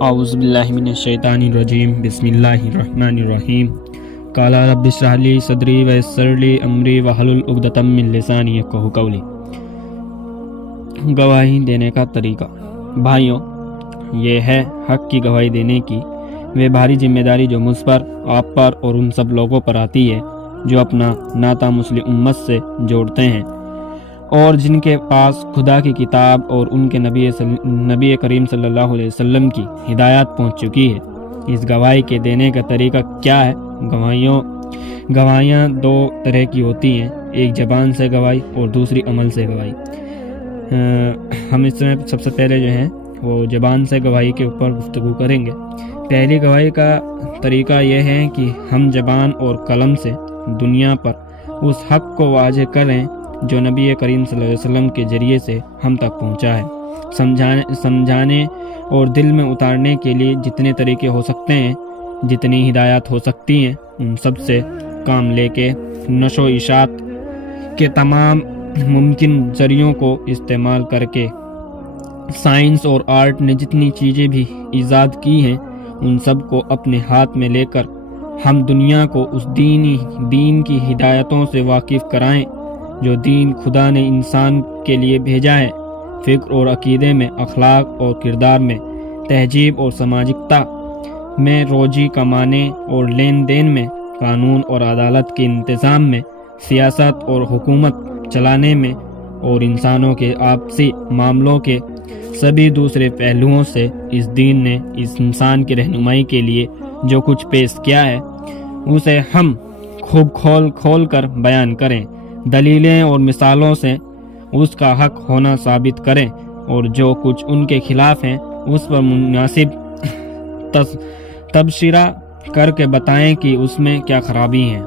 اعوذ باللہ من الشیطان الرجیم، بسم اللہ الرحمن الرحیم۔ قال رب اشرح لی صدری ویسر لی امری واحلل عقدۃ من لسانی یفقہوا قولی۔ گواہی دینے کا طریقہ۔ بھائیوں، یہ ہے حق کی گواہی دینے کی وہ بھاری ذمہ داری جو مجھ پر، آپ پر اور ان سب لوگوں پر آتی ہے جو اپنا ناطہ مسلم امت سے جوڑتے ہیں اور جن کے پاس خدا کی کتاب اور ان کے نبی کریم صلی اللہ علیہ وسلم کی ہدایات پہنچ چکی ہے۔ اس گواہی کے دینے کا طریقہ کیا ہے؟ گواہیاں دو طرح کی ہوتی ہیں، ایک زبان سے گواہی اور دوسری عمل سے گواہی۔ ہم اس میں سب سے پہلے جو ہیں وہ زبان سے گواہی کے اوپر گفتگو کریں گے۔ پہلی گواہی کا طریقہ یہ ہے کہ ہم زبان اور قلم سے دنیا پر اس حق کو واضح کریں جو نبی کریم صلی اللہ علیہ وسلم کے ذریعے سے ہم تک پہنچا ہے۔ سمجھانے اور دل میں اتارنے کے لیے جتنے طریقے ہو سکتے ہیں، جتنی ہدایات ہو سکتی ہیں، ان سب سے کام لے کے نشر و اشاعت کے تمام ممکن ذریعوں کو استعمال کر کے سائنس اور آرٹ نے جتنی چیزیں بھی ایجاد کی ہیں ان سب کو اپنے ہاتھ میں لے کر ہم دنیا کو اس دین کی ہدایتوں سے واقف کرائیں جو دین خدا نے انسان کے لیے بھیجا ہے۔ فکر اور عقیدے میں، اخلاق اور کردار میں، تہذیب اور سماجکتا میں، روزی کمانے اور لین دین میں، قانون اور عدالت کے انتظام میں، سیاست اور حکومت چلانے میں اور انسانوں کے آپسی معاملوں کے سبھی دوسرے پہلوؤں سے اس دین نے اس انسان کی رہنمائی کے لیے جو کچھ پیش کیا ہے اسے ہم خوب کھول کر بیان کریں، دلیلیں اور مثالوں سے اس کا حق ہونا ثابت کریں اور جو کچھ ان کے خلاف ہیں اس پر مناسب تبصرہ کر کے بتائیں کہ اس میں کیا خرابی ہیں۔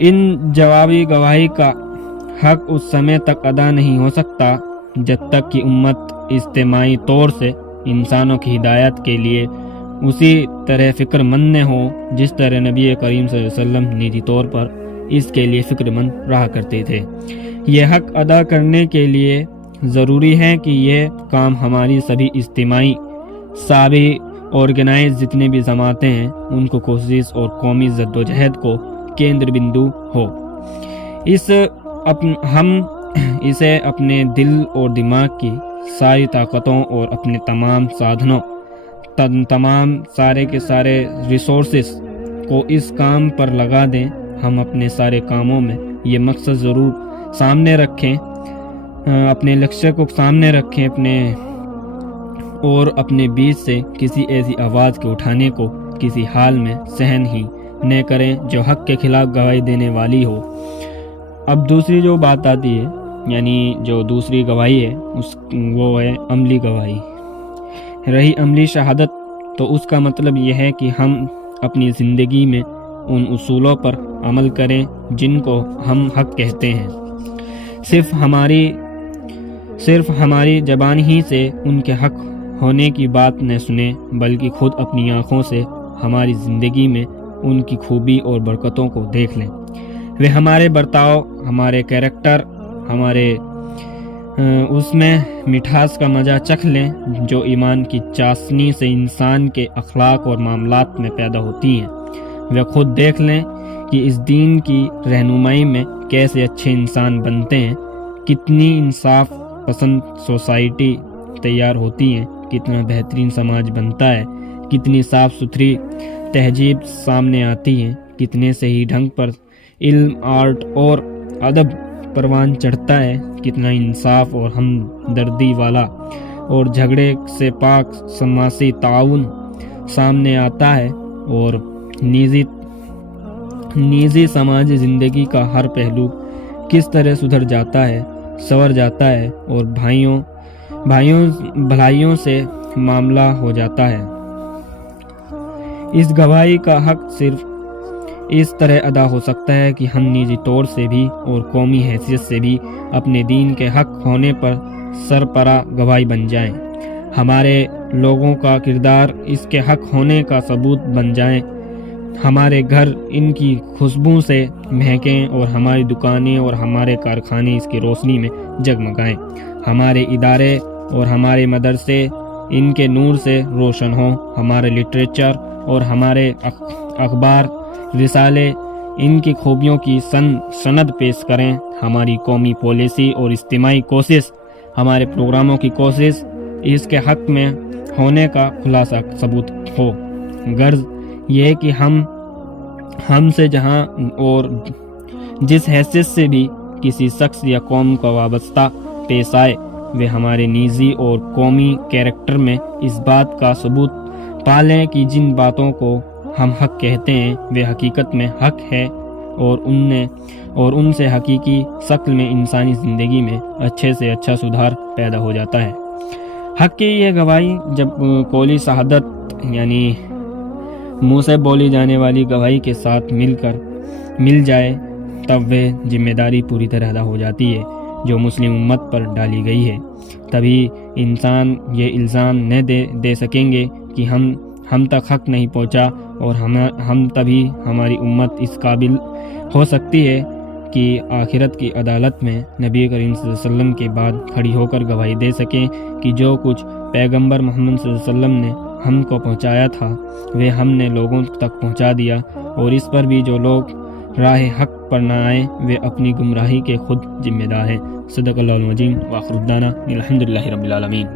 ان جوابی گواہی کا حق اس سمے تک ادا نہیں ہو سکتا جب تک کہ امت اجتماعی طور سے انسانوں کی ہدایت کے لیے اسی طرح فکر مند نہ ہو جس طرح نبی کریم صلی اللہ علیہ وسلم نجی طور پر اس کے لیے فکر مند رہا کرتے تھے۔ یہ حق ادا کرنے کے لیے ضروری ہے کہ یہ کام ہماری سبھی اجتماعی سابی آرگنائز جتنے بھی جماعتیں ہیں ان کو کوشش اور قومی جدوجہد کو کیندر بندو ہو۔ ہم اسے اپنے دل اور دماغ کی ساری طاقتوں اور اپنے تمام سادھنوں، تمام سارے کے سارے ریسورسز کو اس کام پر لگا دیں۔ ہم اپنے سارے کاموں میں یہ مقصد ضرور سامنے رکھیں، اپنے لکشیہ کو سامنے رکھیں اور اپنے بیچ سے کسی ایسی آواز کے اٹھانے کو کسی حال میں سہن ہی نہ کریں جو حق کے خلاف گواہی دینے والی ہو۔ اب دوسری جو بات آتی ہے، یعنی جو دوسری گواہی ہے وہ ہے عملی گواہی۔ رہی عملی شہادت تو اس کا مطلب یہ ہے کہ ہم اپنی زندگی میں ان اصولوں پر عمل کریں جن کو ہم حق کہتے ہیں۔ صرف ہماری زبان ہی سے ان کے حق ہونے کی بات نہ سنیں بلکہ خود اپنی آنکھوں سے ہماری زندگی میں ان کی خوبی اور برکتوں کو دیکھ لیں۔ وہ ہمارے برتاؤ، ہمارے کیریکٹر، ہمارے اس میں مٹھاس کا مزہ چکھ لیں جو ایمان کی چاشنی سے انسان کے اخلاق اور معاملات میں پیدا ہوتی ہیں۔ وہ خود دیکھ لیں کہ اس دین کی رہنمائی میں کیسے اچھے انسان بنتے ہیں، کتنی انصاف پسند سوسائٹی تیار ہوتی ہیں، کتنا بہترین سماج بنتا ہے، کتنی صاف ستھری تہذیب سامنے آتی ہے، کتنے صحیح ڈھنگ پر علم، آرٹ اور ادب پروان چڑھتا ہے، کتنا انصاف اور ہمدردی والا اور جھگڑے سے پاک سماسی تعاون سامنے آتا ہے، اور نجی سماجی زندگی کا ہر پہلو کس طرح سدھر جاتا ہے، سنور جاتا ہے اور بھلائیوں سے معاملہ ہو جاتا ہے۔ اس گواہی کا حق صرف اس طرح ادا ہو سکتا ہے کہ ہم نجی طور سے بھی اور قومی حیثیت سے بھی اپنے دین کے حق ہونے پر سربراہ گواہ بن جائیں، ہمارے لوگوں کا کردار اس کے حق ہونے کا ثبوت بن جائیں، ہمارے گھر ان کی خوشبو سے مہکیں اور ہماری دکانیں اور ہمارے کارخانے اس کی روشنی میں جگمگائیں، ہمارے ادارے اور ہمارے مدرسے ان کے نور سے روشن ہوں، ہمارے لٹریچر اور ہمارے اخبار رسالے ان کی خوبیوں کی سند پیش کریں، ہماری قومی پالیسی اور اجتماعی کوشش، ہمارے پروگراموں کی کوشش اس کے حق میں ہونے کا خلاصہ ثبوت ہو۔ غرض یہ کہ ہم سے جہاں اور جس حیثیت سے بھی کسی شخص یا قوم کا وابستہ پیش آئے، وہ ہمارے نجی اور قومی کیریکٹر میں اس بات کا ثبوت پالیں کہ جن باتوں کو ہم حق کہتے ہیں وہ حقیقت میں حق ہے، اور ان سے حقیقی شکل میں انسانی زندگی میں اچھے سے اچھا سدھار پیدا ہو جاتا ہے۔ حق کی یہ گواہی جب قولی شہادت یعنی منہ سے بولی جانے والی گواہی کے ساتھ مل جائے تب وہ ذمہ داری پوری طرح ادا ہو جاتی ہے جو مسلم امت پر ڈالی گئی ہے۔ تبھی انسان یہ الزام نہ دے سکیں گے کہ ہم تک حق نہیں پہنچا، اور ہم تبھی ہماری امت اس قابل ہو سکتی ہے کہ آخرت کی عدالت میں نبی کریم صلی اللہ علیہ وسلم کے بعد کھڑی ہو کر گواہی دے سکیں کہ جو کچھ پیغمبر محمد صلی اللہ علیہ وسلم نے ہم کو پہنچایا تھا وہ ہم نے لوگوں تک پہنچا دیا، اور اس پر بھی جو لوگ راہ حق پر نہ آئیں وہ اپنی گمراہی کے خود ذمہ دار ہیں۔ صدق اللہ العظیم، وآخر دعوانا الحمدللہ رب العالمین۔